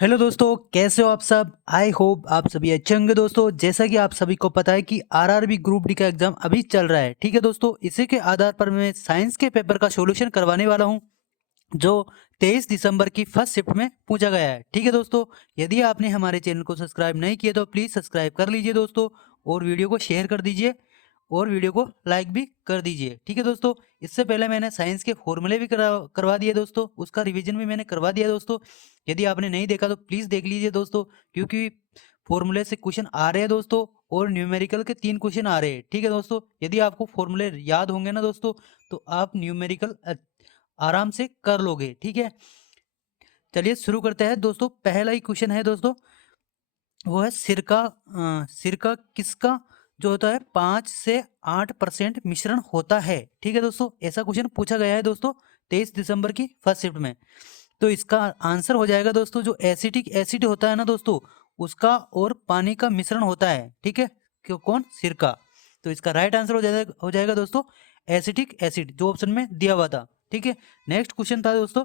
Hello दोस्तों, कैसे हो आप सब। आई होप आप सभी अच्छे होंगे। दोस्तों, जैसा कि आप सभी को पता है कि आरआरबी ग्रुप डी का एग्जाम अभी चल रहा है। ठीक है दोस्तों, इसी के आधार पर मैं साइंस के पेपर का सॉल्यूशन करवाने वाला हूं, जो 23 दिसंबर की फर्स्ट शिफ्ट में पूछा गया है। ठीक है दोस्तों, यदि आपने हमारे चैनल को सब्सक्राइब नहीं किया तो प्लीज़ सब्सक्राइब कर लीजिए दोस्तों, और वीडियो को शेयर कर दीजिए और वीडियो को लाइक भी कर दीजिए। ठीक है दोस्तों, इससे पहले मैंने साइंस के फॉर्मूले भी करवा दिए दोस्तों, उसका रिवीजन भी मैंने करवा दिया दोस्तों। यदि आपने नहीं देखा तो प्लीज़ देख लीजिए दोस्तों, क्योंकि फॉर्मूले से क्वेश्चन आ रहे हैं दोस्तों, और न्यूमेरिकल के 3 क्वेश्चन आ रहे हैं। ठीक है दोस्तों, यदि आपको फॉर्मूले याद होंगे ना दोस्तों, तो आप न्यूमेरिकल आराम से कर लोगे। ठीक है, चलिए शुरू करते हैं दोस्तों। पहला ही क्वेश्चन है दोस्तों, वो है सिरका। सिरका किसका जो होता है 5 से 8% मिश्रण होता है। ठीक है दोस्तों, ऐसा क्वेश्चन पूछा गया है दोस्तों 23 दिसंबर की फर्स्ट शिफ्ट में। तो इसका आंसर हो जाएगा दोस्तों, जो एसिटिक एसिड होता है ना दोस्तों, उसका और पानी का मिश्रण होता है। ठीक है, क्यों कौन सिरका। तो इसका राइट आंसर हो जाएगा दोस्तों एसिटिक एसिड, जो ऑप्शन में दिया हुआ था। ठीक है, नेक्स्ट क्वेश्चन था दोस्तों,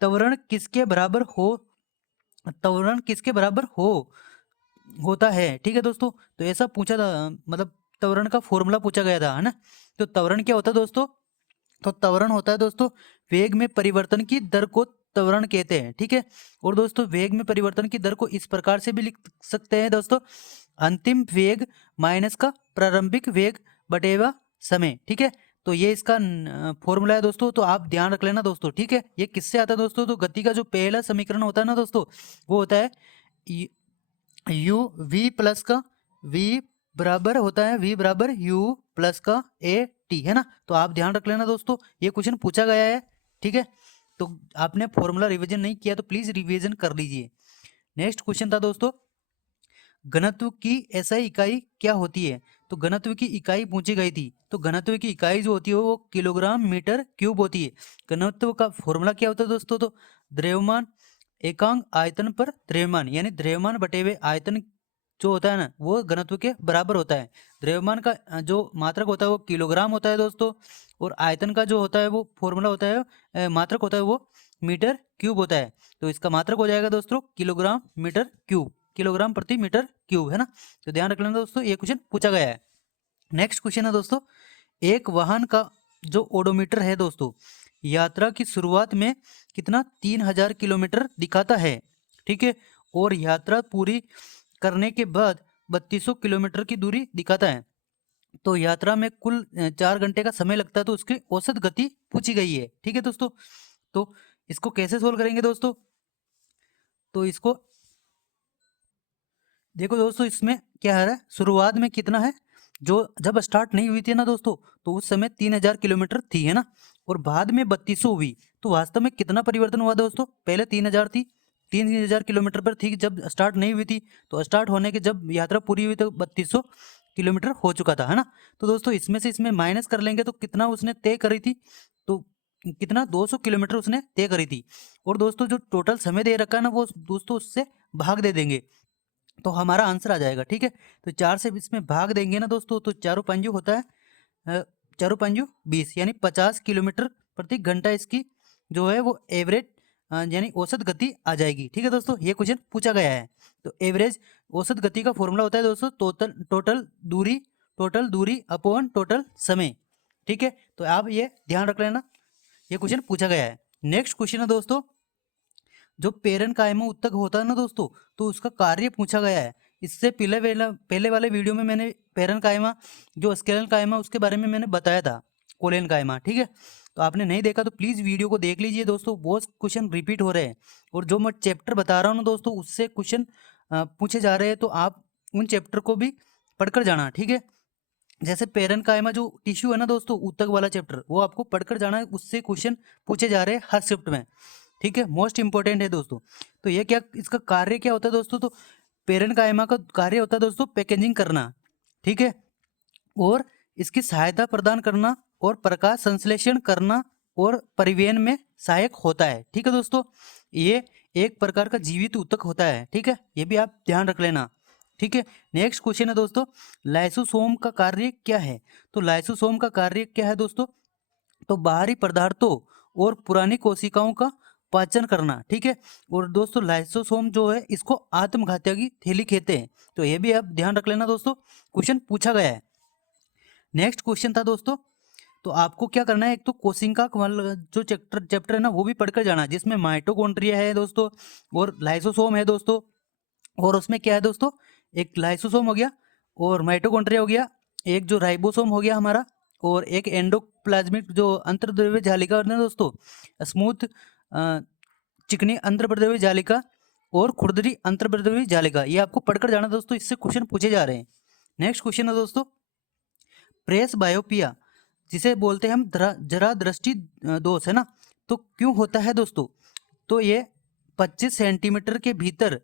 त्वरण किसके बराबर हो, त्वरण किसके बराबर हो होता है। ठीक है दोस्तों, तो ऐसा पूछा था, मतलब त्वरण का फॉर्मूला पूछा गया था, है ना। तो त्वरण क्या होता है दोस्तों, तो त्वरण होता है दोस्तों वेग में परिवर्तन की दर को त्वरण कहते हैं। ठीक है, और दोस्तों वेग में परिवर्तन की दर को इस प्रकार से भी लिख सकते हैं दोस्तों, अंतिम वेग माइनस का प्रारंभिक वेग बटेवा समय। ठीक है, तो ये इसका फॉर्मूला है दोस्तों, तो आप ध्यान रख लेना दोस्तों। ठीक है, ये किससे आता है दोस्तों, तो गति का जो पहला समीकरण होता है ना दोस्तों, वो होता है यू वी प्लस का वी बराबर होता है वी बराबर यू प्लस का ए टी, है ना। तो आप ध्यान रख लेना दोस्तों, ये क्वेश्चन पूछा गया है। ठीक है, तो आपने फॉर्मूला रिवीजन नहीं किया तो प्लीज रिवीजन कर लीजिए। नेक्स्ट क्वेश्चन था दोस्तों, घनत्व की एसआई इकाई क्या होती है। तो घनत्व की इकाई पूछी गई थी, तो घनत्व की इकाई जो होती है वो किलोग्राम मीटर क्यूब होती है। घनत्व का फॉर्मूला क्या होता है दोस्तों, तो द्रव्यमान एकांक आयतन पर द्रव्यमान, यानी द्रव्यमान बटे हुए आयतन जो होता है ना, वो घनत्व के बराबर होता है। द्रव्यमान का जो मात्रक होता है वो किलोग्राम होता है दोस्तों, और आयतन का जो होता है वो फॉर्मूला होता है, मात्रक होता है वो मीटर क्यूब होता है। तो इसका मात्रक हो जाएगा दोस्तों किलोग्राम मीटर क्यूब, किलोग्राम प्रति मीटर क्यूब, है ना। तो ध्यान रख लेना दोस्तों, ये क्वेश्चन पूछा गया है। नेक्स्ट क्वेश्चन है दोस्तों, एक वाहन का जो ओडोमीटर है दोस्तों, यात्रा की शुरुआत में कितना 3000 किलोमीटर दिखाता है। ठीक है, और यात्रा पूरी करने के बाद 3200 किलोमीटर की दूरी दिखाता है। तो यात्रा में कुल 4 घंटे का समय लगता है, तो उसकी औसत गति पूछी गई है। ठीक है दोस्तों, तो इसको कैसे सोल्व करेंगे दोस्तों, तो इसको देखो दोस्तों, इसमें क्या है, शुरुआत में कितना है, जो जब स्टार्ट नहीं हुई थी ना दोस्तों, तो उस समय 3000 किलोमीटर थी, है ना, और बाद में 3200 हुई। तो वास्तव में कितना परिवर्तन हुआ दोस्तों, पहले 3000 थी, 3000 किलोमीटर पर थी जब स्टार्ट नहीं हुई थी, तो स्टार्ट होने के जब यात्रा पूरी हुई तो 3200 किलोमीटर हो चुका था, है ना। तो दोस्तों इसमें से इसमें माइनस कर लेंगे तो कितना उसने तय करी थी, तो कितना 200 किलोमीटर उसने तय करी थी। और दोस्तों जो टोटल समय दे रखा है ना, वो दोस्तों उससे भाग दे देंगे, तो हमारा आंसर आ जाएगा। ठीक है, तो 4 से इसमें भाग देंगे ना दोस्तों, तो चारों पंजू होता है, चारों पंजू 20, यानी 50 किलोमीटर प्रति घंटा इसकी जो है वो एवरेज, यानी औसत गति आ जाएगी। ठीक है दोस्तों, ये क्वेश्चन पूछा गया है। तो एवरेज औसत गति का फॉर्मूला होता है दोस्तों टोटल दूरी अपॉन टोटल समय। ठीक है, तो आप ये ध्यान रख लेना, ये क्वेश्चन पूछा गया है। नेक्स्ट क्वेश्चन है दोस्तों, जो पेरन कायमा उत्तक होता है ना दोस्तों, तो उसका कार्य पूछा गया है। इससे पहले वाले वीडियो में मैंने पेरन कायमा जो स्केलन कायमा उसके बारे में मैंने बताया था, कोलेन कायमा। ठीक है, तो आपने नहीं देखा तो प्लीज़ वीडियो को देख लीजिए दोस्तों, बहुत क्वेश्चन रिपीट हो रहे हैं, और जो मैं चैप्टर बता रहा हूँ ना दोस्तों, उससे क्वेश्चन पूछे जा रहे हैं, तो आप उन चैप्टर को भी पढ़कर जाना। ठीक है, जैसे पेरन कायमा जो टिश्यू है ना दोस्तों, ऊतक वाला चैप्टर, वो आपको पढ़कर जाना है, उससे क्वेश्चन पूछे जा रहे हैं हर शिफ्ट में। ठीक है, मोस्ट इंपॉर्टेंट है दोस्तों। तो ये क्या, इसका कार्य क्या होता है दोस्तों, तो पेरन कायमा का कार्य होता है दोस्तों पैकेजिंग करना। ठीक है, और इसकी सहायता प्रदान करना, और प्रकाश संश्लेषण करना, और परिवहन में सहायक होता है। ठीक है दोस्तों, ये एक प्रकार का जीवित ऊतक होता है। ठीक है, ये भी आप ध्यान रख लेना। ठीक है, नेक्स्ट क्वेश्चन है दोस्तों, लाइसोसोम का कार्य क्या है। तो लाइसोसोम का कार्य क्या है दोस्तों, तो बाहरी पदार्थों और पुरानी कोशिकाओं का पाचन करना, ठीक है। और दोस्तों लाइसोसोम जो है इसको आत्मघातियों की थैली कहते हैं। तो ये भी आप ध्यान रख लेना दोस्तों, क्वेश्चन पूछा गया है। नेक्स्ट क्वेश्चन था दोस्तों, तो आपको क्या करना है, एक तो कोशिका जो चैप्टर है ना वो भी पढ़कर जाना है, जिसमें माइटोकॉन्ड्रिया है दोस्तों और लाइसोसोम है दोस्तों। और उसमें क्या है दोस्तों, एक लाइसोसोम हो गया और माइटोकॉन्ड्रिया हो गया, एक जो राइबोसोम हो गया हमारा, और एक एंडोप्लाज्मिक जो अंतर्द्रव्य जालिका है ना दोस्तों, स्मूथ चिकनी अंतर्द्रव्य जालिका और खुरदरी अंतर्द्रव्य जालिका, ये आपको पढ़कर जाना दोस्तों, इससे क्वेश्चन पूछे जा रहे हैं। नेक्स्ट क्वेश्चन है दोस्तों, प्रेस बायोपिया जिसे बोलते हैं हम जरा दृष्टि दोष है ना, तो क्यों होता है दोस्तों, तो ये 25 सेंटीमीटर के भीतर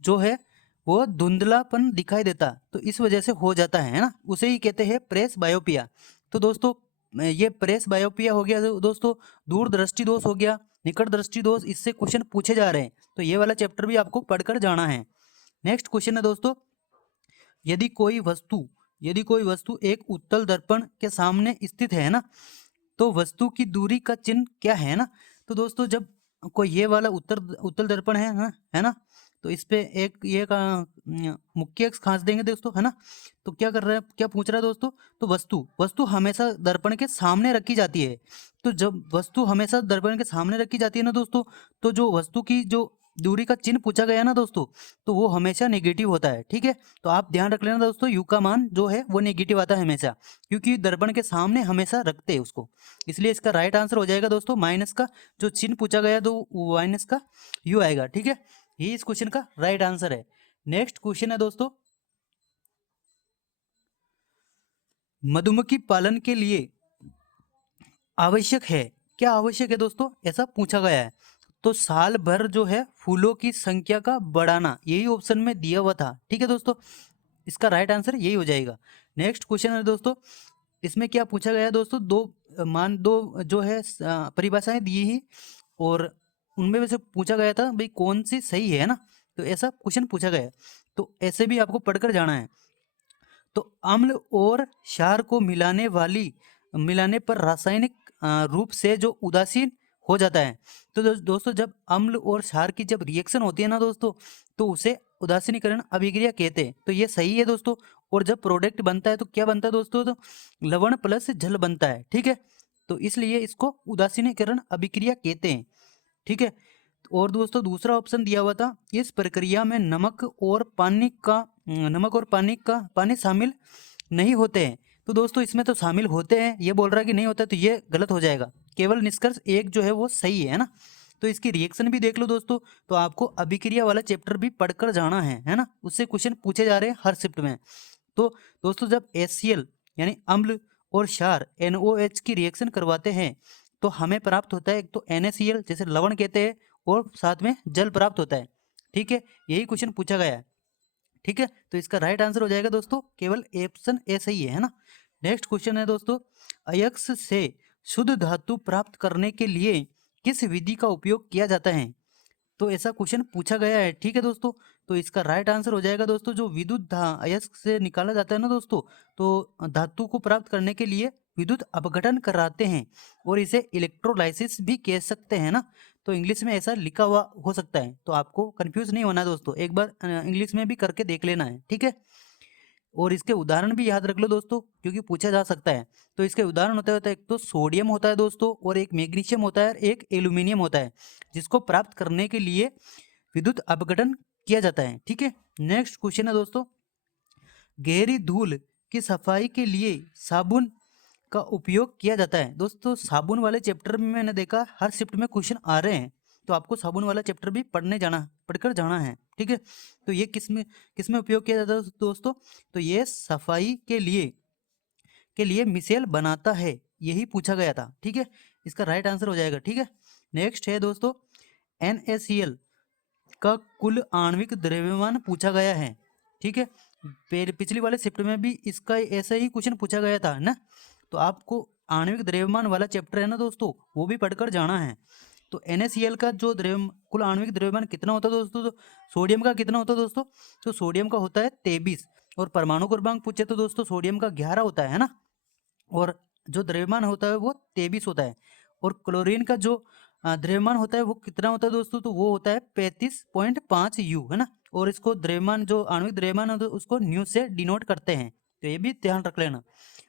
जो है वो धुंधलापन दिखाई देता, तो इस वजह से हो जाता है ना, उसे ही कहते हैं प्रेस बायोपिया। तो दोस्तों ये प्रेस बायोपिया हो गया दोस्तों, दूर दृष्टि दोष हो गया, निकट दृष्टि दोष, इससे क्वेश्चन पूछे जा रहे हैं, तो ये वाला चैप्टर भी आपको पढ़कर जाना है। नेक्स्ट क्वेश्चन है दोस्तों, यदि कोई वस्तु एक उत्तल दर्पण के सामने स्थित है ना, तो वस्तु की दूरी का चिन्ह क्या है ना। तो दोस्तों जब कोई ये वाला उत्तल दर्पण है ना, तो इस पे एक ये का मुख्य अक्ष खींच देंगे दोस्तों, है ना। तो क्या कर रहा है, क्या पूछ रहा है दोस्तों, तो वस्तु हमेशा दर्पण के सामने रखी जाती है। तो जब वस्तु हमेशा दर्पण के सामने रखी जाती है ना दोस्तों, तो जो वस्तु की जो दूरी का चिन्ह पूछा गया ना दोस्तों, तो वो हमेशा नेगेटिव होता है, ठीक है। तो आप ध्यान रख लेना दोस्तों, यू का मान जो है वो नेगेटिव आता है हमेशा, क्योंकि दर्पण के सामने हमेशा रखते हैं उसको। इसलिए इसका राइट आंसर हो जाएगा दोस्तों माइनस का जो चिन्ह पूछा गया तो माइनस का यू आएगा, ठीक है। ये इस क्वेश्चन का राइट आंसर है। नेक्स्ट क्वेश्चन है दोस्तों, मधुमक्खी पालन के लिए आवश्यक है, क्या आवश्यक है दोस्तों, ऐसा पूछा गया है। तो साल भर जो है फूलों की संख्या का बढ़ाना, यही ऑप्शन में दिया हुआ था, ठीक है दोस्तों। इसका राइट आंसर यही हो जाएगा। नेक्स्ट क्वेश्चन है दोस्तों, इसमें क्या पूछा गया है दोस्तों, दो जो है परिभाषाएं दी ही, और उनमें से पूछा गया था भाई कौन सी सही है ना, तो ऐसा क्वेश्चन पूछा गया है। तो ऐसे भी आपको पढ़कर जाना है। तो अम्ल और क्षार को मिलाने पर रासायनिक रूप से जो उदासीन हो जाता है, तो दोस्तों जब अम्ल और क्षार की जब रिएक्शन होती है ना दोस्तों, तो उसे उदासीनीकरण अभिक्रिया कहते हैं, तो ये सही है दोस्तों। और जब प्रोडक्ट बनता है तो क्या बनता है दोस्तों, तो लवण प्लस जल बनता है, ठीक है। तो इसलिए इसको उदासीनीकरण अभिक्रिया कहते हैं, ठीक है। और दोस्तों दूसरा ऑप्शन दिया हुआ था, इस प्रक्रिया में नमक और पानी शामिल नहीं होते हैं। तो दोस्तों इसमें तो शामिल होते हैं, ये बोल रहा है कि नहीं होता, तो ये गलत हो जाएगा। केवल निष्कर्ष एक जो है वो सही है ना। तो इसकी रिएक्शन भी देख लो दोस्तों, तो आपको अभिक्रिया वाला चैप्टर भी पढ़कर जाना है ना, उससे क्वेश्चन पूछे जा रहे हैं हर शिफ्ट में। तो दोस्तों जब HCl यानी अम्ल और क्षार NOH की रिएक्शन करवाते हैं, तो हमें प्राप्त होता है एक तो NaCl जैसे लवण कहते हैं, और साथ में जल प्राप्त होता है, ठीक है। यही क्वेश्चन पूछा गया है, ठीक है। तो इसका राइट आंसर हो जाएगा दोस्तों केवल ऑप्शन ए सही है ना। नेक्स्ट क्वेश्चन है दोस्तों, अयस्क से शुद्ध धातु प्राप्त करने के लिए किस विधि का उपयोग किया जाता है, तो ऐसा क्वेश्चन पूछा गया है, ठीक है दोस्तों। तो इसका राइट आंसर हो जाएगा दोस्तों, जो विद्युत अयस्क से निकाला जाता है ना दोस्तों, तो धातु को प्राप्त करने के लिए विद्युत अपघटन कराते हैं, और इसे इलेक्ट्रोलाइसिस भी कह सकते हैं ना। तो इंग्लिश में ऐसा लिखा हुआ हो सकता है, तो आपको कंफ्यूज नहीं होना दोस्तों, एक बार इंग्लिश में भी करके देख लेना है, ठीक है। और इसके उदाहरण भी याद रख लो दोस्तों, क्योंकि पूछा जा सकता है। तो इसके उदाहरण होता है एक तो सोडियम होता है दोस्तों, और एक मैग्नीशियम होता है, और एक एल्यूमिनियम होता है, जिसको प्राप्त करने के लिए विद्युत अपघटन किया जाता है, ठीक है। नेक्स्ट क्वेश्चन है दोस्तों, गहरी धूल की सफाई के लिए साबुन का उपयोग किया जाता है। दोस्तों साबुन वाले चैप्टर में मैंने देखा हर शिफ्ट में क्वेश्चन आ रहे हैं, तो आपको साबुन वाला चैप्टर भी पढ़कर जाना है, ठीक है। तो ये किसमें उपयोग किया जाता है दोस्तों, तो ये सफाई के लिए मिसेल बनाता है, यही पूछा गया था, ठीक है। इसका राइट आंसर हो जाएगा, ठीक है। नेक्स्ट है दोस्तों, NaCl का कुल आणविक द्रव्यमान पूछा गया है, ठीक है। पिछली वाले शिफ्ट में भी इसका ऐसा ही क्वेश्चन पूछा गया था ना। तो आपको आणविक द्रव्यमान वाला चैप्टर है ना दोस्तों, वो भी पढ़कर जाना है। तो NaCl का जो कुल आणविक द्रव्यमान कितना होता है दोस्तों, तो सोडियम का कितना होता है दोस्तों, तो सोडियम का होता है 23, और परमाणु क्रमांक पूछे तो दोस्तों सोडियम का 11 होता है ना, और जो द्रव्यमान होता है वो 23 होता है। और क्लोरीन का जो द्रव्यमान होता है वो कितना होता है दोस्तों, तो वो होता है 35.5 यू, है ना। और इसको द्रव्यमान, जो आणविक द्रव्यमान होता है उसको न्यू से डिनोट करते हैं, तो ये भी ध्यान रख लेना।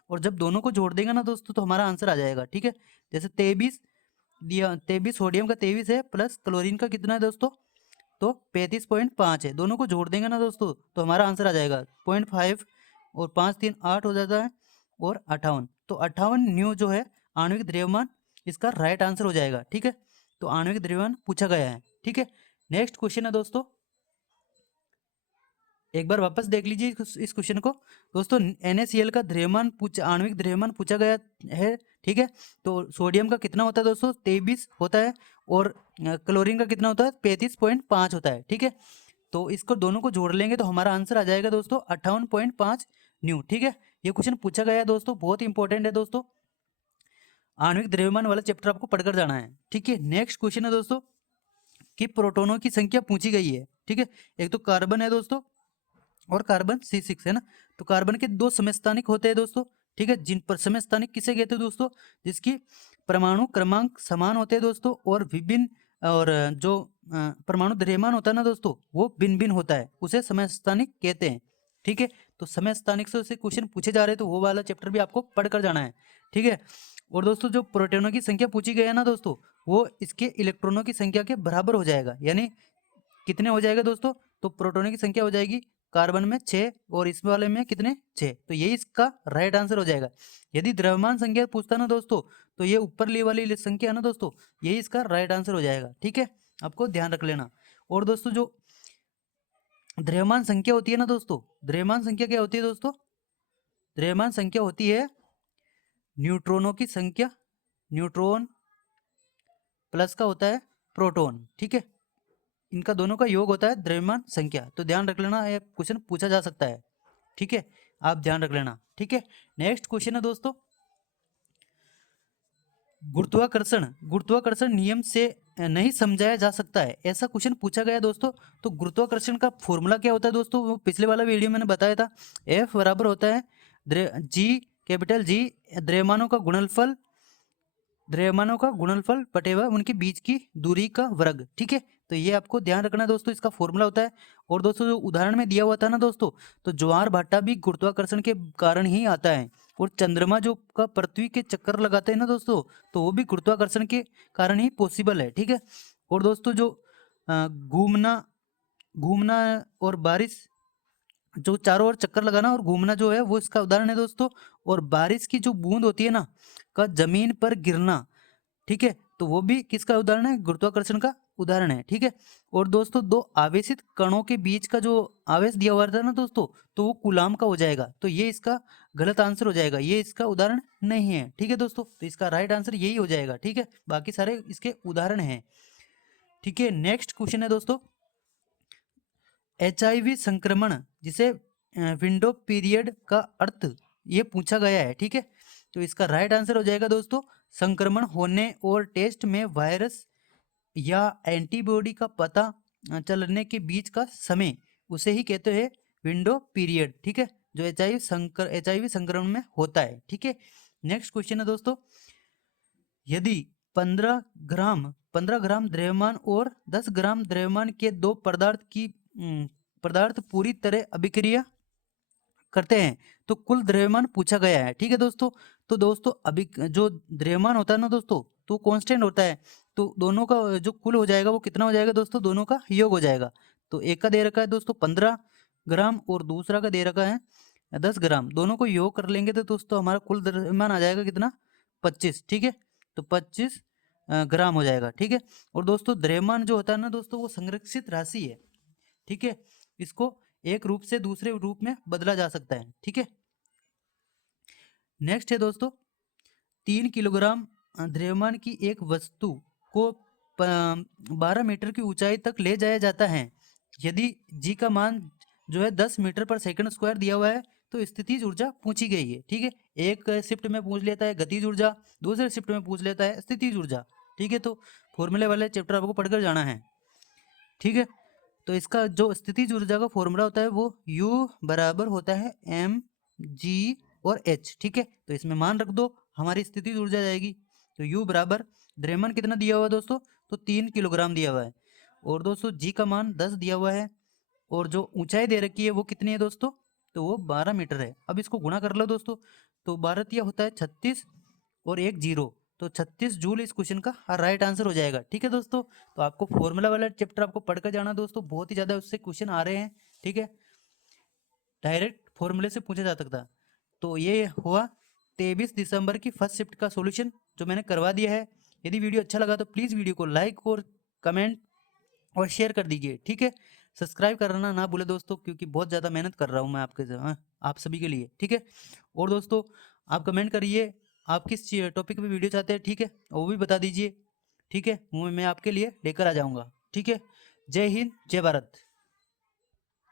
और जब दोनों को जोड़ देंगे ना दोस्तों तो हमारा आंसर आ जाएगा, ठीक है। जैसे 23 दिया, 23 सोडियम का 23 है प्लस क्लोरीन का कितना है दोस्तों, तो 35.5 है। दोनों को जोड़ देंगे ना दोस्तों तो हमारा आंसर आ जाएगा 0.5 और 5 3 8 हो जाता है और 58। तो 58 न्यू जो है आणविक द्रव्यमान, इसका राइट आंसर हो जाएगा, ठीक है। तो आणविक द्रव्यमान पूछा गया है, ठीक है। नेक्स्ट क्वेश्चन है दोस्तों, एक बार वापस देख लीजिए इस क्वेश्चन को दोस्तों। NaCl का द्रव्यमान आणविक द्रव्यमान पूछा गया है, ठीक है। तो सोडियम का कितना होता है दोस्तों, 23 होता है और क्लोरीन का कितना होता है, 35.5 होता है, ठीक है। तो इसको दोनों को जोड़ लेंगे तो हमारा आंसर आ जाएगा दोस्तों 58.5 न्यू, ठीक है। ये क्वेश्चन पूछा गया है दोस्तों, बहुत इंपॉर्टेंट है दोस्तों। आणविक द्रव्यमान वाला चैप्टर आपको पढ़कर जाना है, ठीक है। नेक्स्ट क्वेश्चन है दोस्तों कि प्रोटोनों की संख्या पूछी गई है, ठीक है। एक तो कार्बन है दोस्तों और कार्बन C6 है ना। तो कार्बन के दो समस्थानिक होते हैं दोस्तों, ठीक है। जिन पर समस्थानिक किसे कहते हैं दोस्तों, जिसकी परमाणु क्रमांक समान होते हैं दोस्तों और विभिन्न, और जो परमाणु द्रव्यमान होता है ना दोस्तों वो भिन्न भिन्न होता है, उसे समस्थानिक कहते हैं, ठीक है। तो समस्थानिक से क्वेश्चन पूछे जा रहे हैं तो वो वाला चैप्टर भी आपको पढ़कर जाना है, ठीक है। और दोस्तों जो प्रोटॉनों की संख्या पूछी गई है ना दोस्तों, वो इसके इलेक्ट्रॉनों की संख्या के बराबर हो जाएगा। यानी कितने हो जाएगा दोस्तों, तो प्रोटॉनों की संख्या हो जाएगी कार्बन में 6 और इस वाले में कितने 6, तो यही इसका राइट आंसर हो जाएगा। यदि द्रव्यमान संख्या पूछता ना दोस्तों तो ये ऊपरली वाली संख्या है ना दोस्तों, यही इसका राइट आंसर हो जाएगा, ठीक है। आपको ध्यान रख लेना। और दोस्तों जो द्रव्यमान संख्या होती है ना दोस्तों, द्रव्यमान संख्या क्या होती है दोस्तों, द्रव्यमान संख्या होती है न्यूट्रॉनों की संख्या, न्यूट्रॉन प्लस का होता है प्रोटॉन, ठीक है। इनका दोनों का योग होता है द्रव्यमान संख्या। तो ध्यान रख लेना, ये क्वेश्चन पूछा जा सकता है, ठीक है। आप ध्यान रख लेना, ठीक है। नेक्स्ट क्वेश्चन है दोस्तों, गुरुत्वाकर्षण गुरुत्वाकर्षण नियम से नहीं समझाया जा सकता है, ऐसा क्वेश्चन पूछा गया दोस्तों। तो गुरुत्वाकर्षण का फॉर्मूला क्या होता है दोस्तों, वो पिछले वाला वीडियो मैंने बताया था। F बराबर होता है G, कैपिटल G, द्रव्यमानों का गुणनफल, द्रव्यमानों का गुणनफल बटेवा उनके बीच की दूरी का वर्ग, ठीक है। तो ये आपको ध्यान रखना दोस्तों, इसका फॉर्मूला होता है। और दोस्तों जो उदाहरण में दिया हुआ था ना दोस्तों, तो ज्वार भाटा भी गुरुत्वाकर्षण के कारण ही आता है। और चंद्रमा जो का पृथ्वी के चक्कर लगाते हैं ना दोस्तों, तो वो भी गुरुत्वाकर्षण के कारण ही पॉसिबल है, ठीक है। और दोस्तों जो घूमना घूमना और बारिश, जो चारों ओर चक्कर लगाना और घूमना जो है वो इसका उदाहरण है दोस्तों। और बारिश की जो बूंद होती है ना का जमीन पर गिरना, ठीक है, तो वो भी किसका उदाहरण है, गुरुत्वाकर्षण का उदाहरण है, ठीक है। और दोस्तों दो आवेशित कणों के बीच का जो आवेश दिया हुआ था ना दोस्तों, तो वो कूलाम का हो जाएगा। तो ये इसका गलत आंसर हो जाएगा, ये इसका उदाहरण नहीं है, ठीक है दोस्तों। तो इसका राइट आंसर यही हो जाएगा, ठीक है। बाकी सारे इसके उदाहरण हैं, ठीक है। नेक्स्ट क्वेश्चन है दोस्तों, HIV संक्रमण जिसे विंडो पीरियड का अर्थ ये पूछा गया है, ठीक है। तो इसका राइट आंसर हो जाएगा दोस्तों, संक्रमण होने और टेस्ट में वायरस या एंटीबॉडी का पता चलने के बीच का समय, उसे ही कहते हैं विंडो पीरियड, ठीक है। जो HIV संक्रमण में होता है, ठीक है। नेक्स्ट क्वेश्चन है दोस्तों, यदि 15 ग्राम द्रव्यमान और 10 ग्राम द्रव्यमान के दो पदार्थ पूरी तरह अभिक्रिया करते हैं तो कुल द्रव्यमान पूछा गया है, ठीक है दोस्तों। तो दोस्तों अभी जो द्रव्यमान होता है ना दोस्तों, तो कांस्टेंट होता है। तो दोनों का जो कुल हो जाएगा वो कितना हो जाएगा दोस्तों, दोनों का योग हो जाएगा। तो एक का दे रखा है दोस्तों 15 ग्राम और दूसरा का दे रखा है 10 ग्राम, दोनों को योग कर लेंगे तो दोस्तों हमारा कुल द्रव्यमान आ जाएगा कितना, 25, ठीक है। तो 25 ग्राम हो जाएगा, ठीक है। और दोस्तों द्रव्यमान जो होता है ना दोस्तों वो संरक्षित राशि है, ठीक है। इसको एक रूप से दूसरे रूप में बदला जा सकता है, ठीक है। नेक्स्ट है दोस्तों, 3 किलोग्राम द्रव्यमान की एक वस्तु को 12 मीटर की ऊंचाई तक ले जाया जाता है। यदि जी का मान जो है 10 मीटर पर सेकंड स्क्वायर दिया हुआ है तो स्थितिज ऊर्जा पूछी गई है, ठीक है। एक शिफ्ट में पूछ लेता है गतिज ऊर्जा, दूसरे शिफ्ट में पूछ लेता है स्थितिज ऊर्जा, ठीक है। तो फॉर्मूले वाले चैप्टर आपको पढ़कर जाना है, ठीक है। तो इसका जो स्थितिज ऊर्जा का फॉर्मूला होता है वो U बराबर होता है mg और h, ठीक है। तो इसमें मान रख दो, हमारी स्थितिज ऊर्जा जाएगी तो U बराबर द्रव्यमान कितना दिया हुआ है दोस्तों, तो 3 किलोग्राम दिया हुआ है। और दोस्तों जी का मान 10 दिया हुआ है, और जो ऊंचाई दे रखी है वो कितनी है दोस्तों, तो वो 12 मीटर है। अब इसको गुणा कर लो दोस्तों, तो 12 तिया होता है 36 और एक जीरो, तो 36 जूल इस क्वेश्चन का राइट आंसर हो जाएगा। ठीक है दोस्तों, तो आपको फॉर्मूला वाला चैप्टर आपको पढ़कर जाना दोस्तों, बहुत ही ज़्यादा उससे क्वेश्चन आ रहे हैं। ठीक है, डायरेक्ट फॉर्मूले से पूछा जा सकता। तो ये हुआ 23 दिसंबर की फर्स्ट शिफ्ट का सॉल्यूशन जो मैंने करवा दिया है। यदि वीडियो अच्छा लगा तो प्लीज़ वीडियो को लाइक और कमेंट और शेयर कर दीजिए। ठीक है, सब्सक्राइब करना ना भूले दोस्तों, क्योंकि बहुत ज़्यादा मेहनत कर रहा हूँ मैं आप सभी के लिए। ठीक है, और दोस्तों आप कमेंट करिए आप किस टॉपिक पे वीडियो चाहते हैं। ठीक है, वो भी बता दीजिए। ठीक है, वो मैं आपके लिए लेकर आ जाऊँगा। ठीक है, जय हिंद जय भारत।